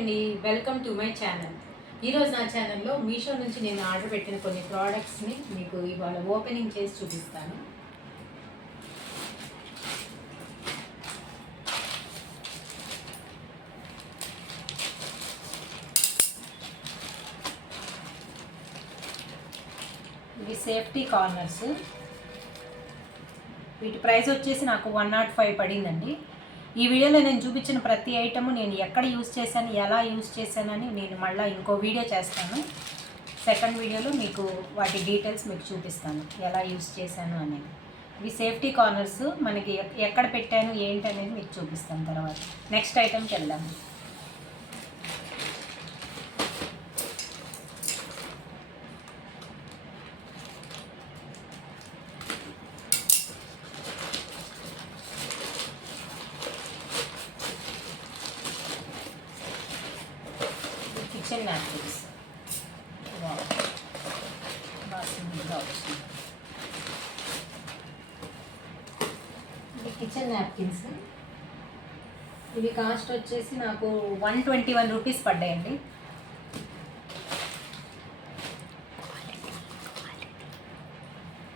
అండి, welcome to my channel. ఈరోజు నా ఛానల్లో మీషో నుంచి నేను ఆర్డర్ పెట్టిన కొన్ని ప్రోడక్ట్స్ని మీకు ఇవాళ ఓపెనింగ్ చేసి చూపిస్తాను. ఇవి సేఫ్టీ కార్నర్స్. వీటి ప్రైస్ వచ్చేసి నాకు 105 పడిందండి. ఈ వీడియోలో నేను చూపించిన ప్రతి ఐటము నేను ఎక్కడ యూజ్ చేశాను, ఎలా యూజ్ చేశానని నేను మళ్ళీ ఇంకో వీడియో చేస్తాను. సెకండ్ వీడియోలో మీకు వాటి డీటెయిల్స్ మీకు చూపిస్తాను, ఎలా యూజ్ చేశాను అనేది. ఇవి సేఫ్టీ కార్నర్స్. మనకి ఎక్కడ పెట్టాను ఏంటి అనేది మీకు చూపిస్తాను తర్వాత. నెక్స్ట్ ఐటమ్కి వెళ్దాము. కిచెన్ నాప్కిన్స్ ఇది కిచెన్ నాప్కిన్స్. ఇవి కాస్ట్ వచ్చేసి నాకు 121 రూపీస్ పడ్డాయండి.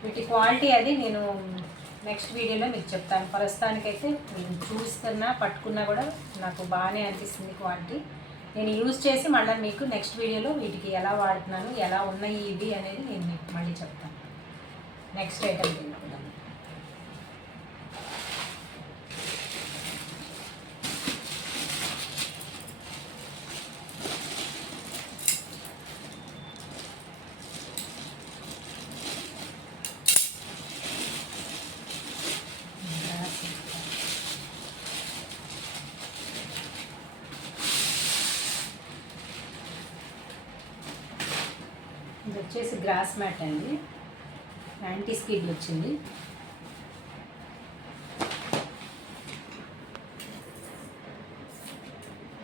వీటి క్వాలిటీ అది నేను నెక్స్ట్ వీడియోలో మీకు చెప్తాను. ప్రస్తుతానికైతే నేను చూస్తున్నా పట్టుకున్నా కూడా నాకు బాగానే అనిపిస్తుంది క్వాలిటీ. నేను యూజ్ చేసి మళ్ళీ మీకు నెక్స్ట్ వీడియోలో వీటికి ఎలా వాడుతున్నాను, ఎలా ఉన్నాయి ఇవి అనేది నేను మీకు మళ్ళీ చెప్తాను. నెక్స్ట్ ఐటమ్ తీసుకుందాం. ఇది వచ్చేసి గ్రాస్ మ్యాట్ అండి, యాంటీ స్కిడ్ వచ్చింది.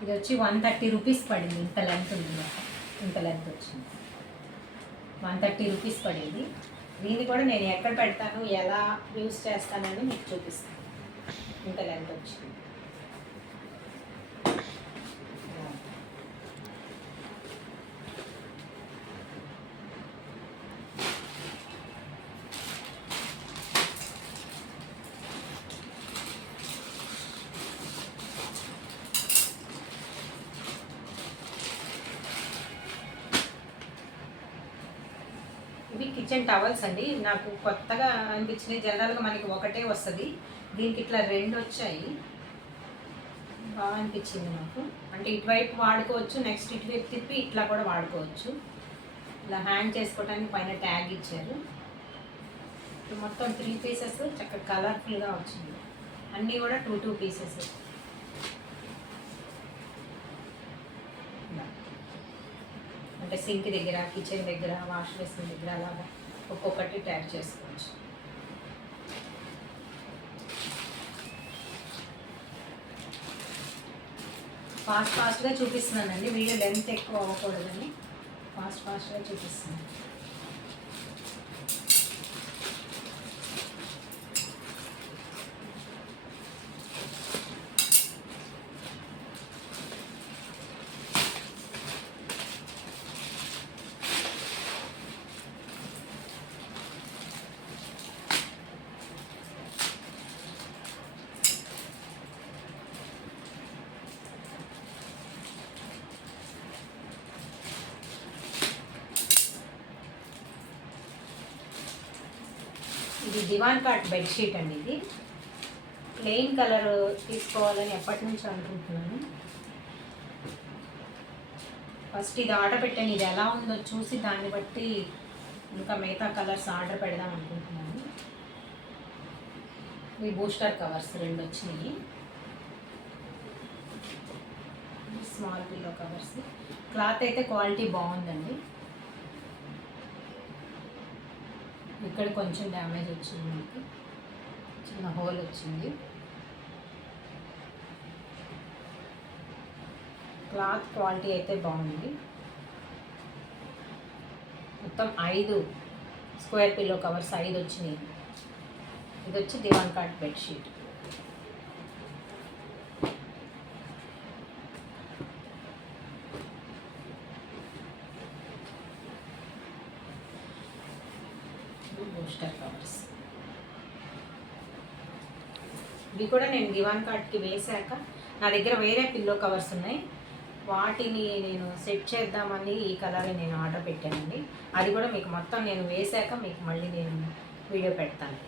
ఇది వచ్చి 130 రూపీస్ పడింది. ఇంత లెంత్ ఉంది, ఇంత లెంత్ వచ్చింది. 130 రూపీస్ పడింది. దీన్ని కూడా నేను ఎక్కడ పెడతాను, ఎలా యూస్ చేస్తానని మీకు చూపిస్తాను. ఇంత లెంత్ వచ్చింది. ఇవి కిచెన్ టవల్స్ అండి. నాకు కొత్తగా అనిపించినాయి. జనరల్గా మనకి ఒకటే వస్తుంది, దీనికి ఇట్లా 2 వచ్చాయి. బాగా అనిపించింది నాకు. అంటే ఇటువైపు వాడుకోవచ్చు, నెక్స్ట్ ఇటువైపు తిప్పి ఇట్లా కూడా వాడుకోవచ్చు. ఇలా హ్యాంగ్ చేసుకోవడానికి పైన ట్యాగ్ ఇచ్చారు. మొత్తం 3 పీసెస్ చక్కగా కలర్ఫుల్గా వచ్చింది. అన్నీ కూడా 2 పీసెస్. అంటే సింక్ దగ్గర, కిచెన్ దగ్గర, వాష్ బేసిన్ దగ్గర అలాగా ఒక్కొక్కటి ట్యాగ్ చేసుకోవచ్చు. ఫాస్ట్గా చూపిస్తున్నానండి, వీడియో లెంత్ ఎక్కువ అవ్వకూడదని ఫాస్ట్గా చూపిస్తున్నాను. ఇది దివాన్ కాట్ బెడ్షీట్ అండి. ఇది ప్లెయిన్ కలర్ తీసుకోవాలని ఎప్పటి నుంచి అనుకుంటున్నాను. ఫస్ట్ ఇది ఆర్డర్ పెట్టాను. ఇది ఎలా ఉందో చూసి దాన్ని బట్టి ఇంకా మిగతా కలర్స్ ఆర్డర్ పెడదాం అనుకుంటున్నాను. ఈ బూస్టర్ కవర్స్ 2 వచ్చినాయి. Small pillow covers. క్లాత్ అయితే క్వాలిటీ బాగుందండి. ఇక్కడ కొంచెం డ్యామేజ్ వచ్చింది, మీకు చిన్న హోల్ వచ్చింది. క్లాత్ క్వాలిటీ అయితే బాగుంది. మొత్తం 5 స్క్వేర్ పిల్లో కవర్స్ 5 వచ్చినాయి. ఇది వచ్చి దివాన్ కాట్ బెడ్షీట్. Booster covers. ఇవి కూడా నేను దివాన్ కాట్కి వేసాక నా దగ్గర వేరే పిల్లో కవర్స్ ఉన్నాయి, వాటిని నేను సెట్ చేద్దామని ఈ కలర్ నేను ఆర్డర్ పెట్టానండి. అది కూడా మీకు మొత్తం నేను వేసాక మీకు మళ్ళీ నేను వీడియో పెడతాను.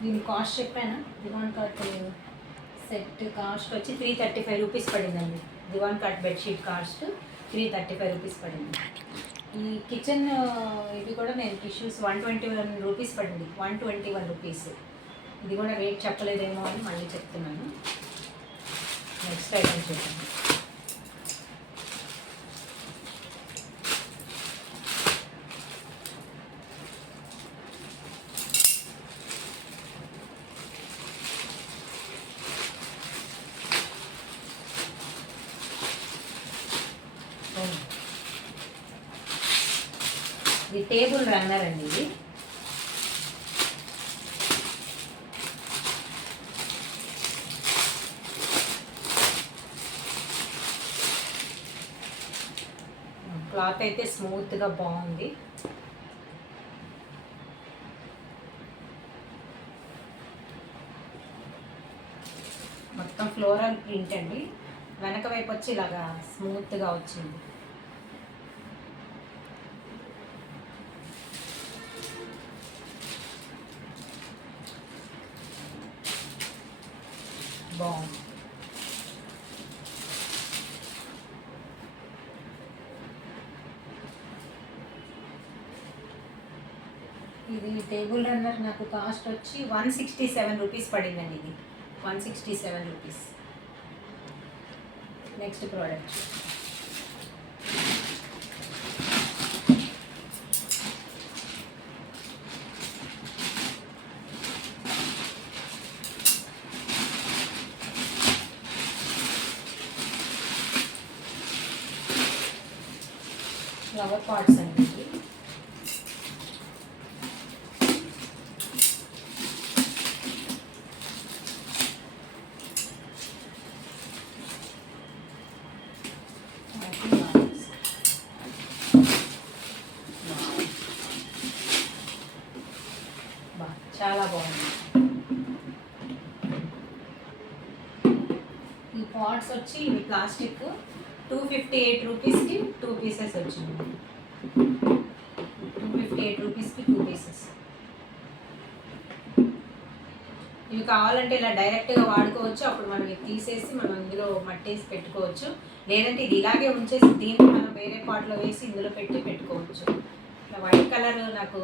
దీని కాస్ట్ చెప్పాను. దివాన్ కాట్ సెట్ కాస్ట్ వచ్చి 335 రూపీస్ పడిందండి. దివాన్ కాట్ బెడ్షీట్ కాస్ట్ 335 రూపీస్ పడింది. ఈ కిచెన్ ఇవి కూడా నేను టిష్యూస్ 121 రూపీస్ పడింది. 121 రూపీస్. ఇది కూడా రేట్ చెప్పలేదేమో అని మళ్ళీ చెప్తున్నాను. నెక్స్ట్ ఐటమ్ చూద్దాం. ఇది టేబుల్ రన్నర్ అండి. ఇది క్లాత్ అయితే స్మూత్గా బాగుంది. మొత్తం ఫ్లోరల్ ప్రింట్ అండి. వెనక వైపు వచ్చి ఇలాగా స్మూత్గా వచ్చింది. బాగుంది. ఇది టేబుల్ రన్నర్ నాకు కాస్ట్ వచ్చి 167 రూపీస్ పడిందండి. ఇది 167 rupees. Next product flower pots అండి. చాలా బాగుంది. ఈ పాట్స్ వచ్చి ఇవి ప్లాస్టిక్ 258 రూపీస్కి 2 పీసెస్ వచ్చింది. 258 రూపీస్కి 2 పీసెస్. ఇవి కావాలంటే ఇలా డైరెక్ట్గా వాడుకోవచ్చు. అప్పుడు మనం ఇది తీసేసి మనం ఇందులో మట్టేసి పెట్టుకోవచ్చు. లేదంటే ఇది ఇలాగే ఉంచేసి దీన్ని మనం వేరే పాట్లో వేసి ఇందులో పెట్టుకోవచ్చు. ఇలా వైట్ కలర్ నాకు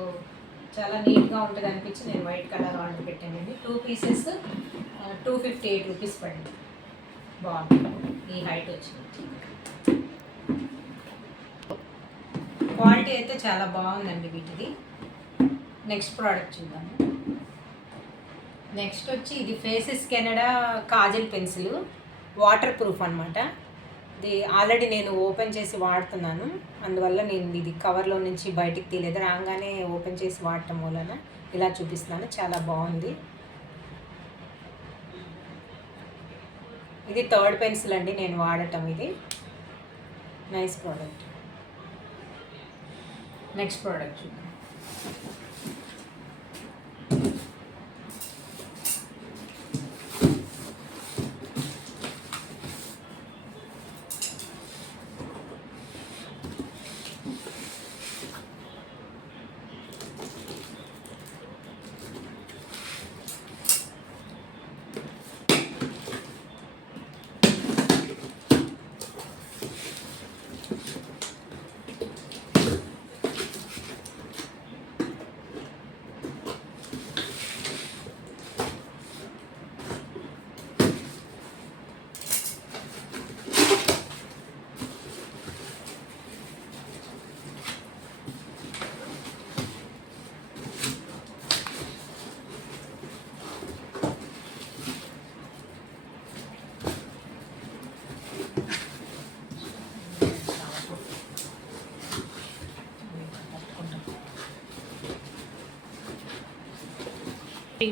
చాలా నీట్గా ఉంటుంది అనిపించి నేను వైట్ కలర్ ఆర్డర్ పెట్టానండి. 2 పీసెస్ 258 రూపీస్ పడింది. బాగుంది. ఈ హైట్ వచ్చింది. క్వాలిటీ అయితే చాలా బాగుందండి వీటిది. నెక్స్ట్ ప్రోడక్ట్ చూద్దాము. నెక్స్ట్ వచ్చి ఇది faces Canada Kajal pencil, water proof అనమాట. ఇది ఆల్రెడీ నేను ఓపెన్ చేసి వాడుతున్నాను, అందువల్ల నేను ఇది కవర్లో నుంచి బయటికి తీయలేదు. రాగానే ఓపెన్ చేసి వాడటం వలన ఇలా చూపిస్తున్నాను. చాలా బాగుంది. ఇది 3rd పెన్సిల్ అండి నేను వాడటం. ఇది నైస్ ప్రోడక్ట్. నెక్స్ట్ ప్రోడక్ట్ చూద్దాం.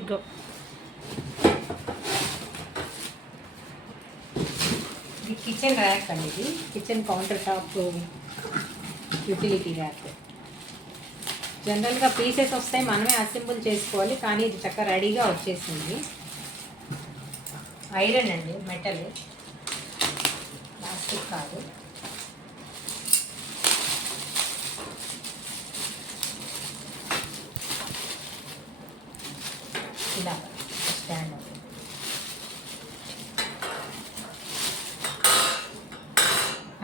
Go. ఇది కిచెన్ ర్యాక్ అండి, ఇది kitchen counter top utility rack. జనరల్గా పీసెస్ వస్తాయి, మనమే అసెంబుల్ చేసుకోవాలి, కానీ ఇది చక్కగా రెడీగా వచ్చేసింది. ఐరన్ అండి, మెటల్, ప్లాస్టిక్ కాదు. ఇలా స్టాండ్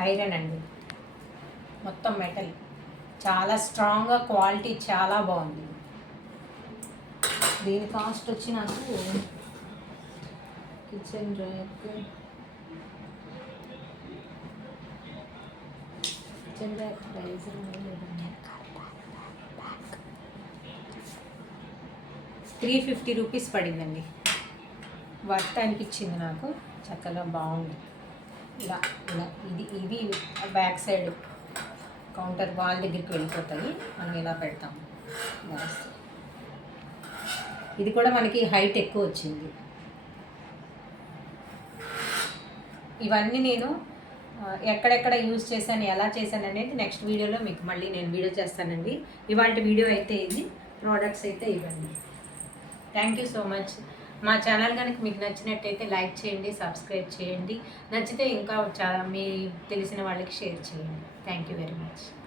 ఐరన్ అండి, మొత్తం మెటల్, చాలా స్ట్రాంగ్గా, క్వాలిటీ చాలా బాగుంది. దీని కాస్ట్ వచ్చి నాకు కిచెన్ ర్యాక్ ప్రైస్ 350 రూపీస్ పడిందండి. వర్త్ అనిపించింది నాకు, చక్కగా బాగుంది. ఇలా ఇలా ఇది బ్యాక్ సైడ్ కౌంటర్ వాల్ దగ్గరికి వెళ్ళిపోతాయి, మనం ఇలా పెడతాము. ఇది కూడా మనకి హైట్ ఎక్కువ వచ్చింది. ఇవన్నీ నేను ఎక్కడెక్కడ యూజ్ చేశాను, ఎలా చేశాను అనేది నెక్స్ట్ వీడియోలో మీకు మళ్ళీ నేను వీడియో చేస్తానండి. ఇవాళ వీడియో అయితే ఇది, ప్రోడక్ట్స్ అయితే ఇవ్వండి. Thank you so much. మా ఛానల్ కనుక మీకు నచ్చినట్టయితే లైక్ చేయండి, సబ్స్క్రైబ్ చేయండి. నచ్చితే ఇంకా చాలా మీ తెలిసిన వాళ్ళకి షేర్ చేయండి. Thank you very much.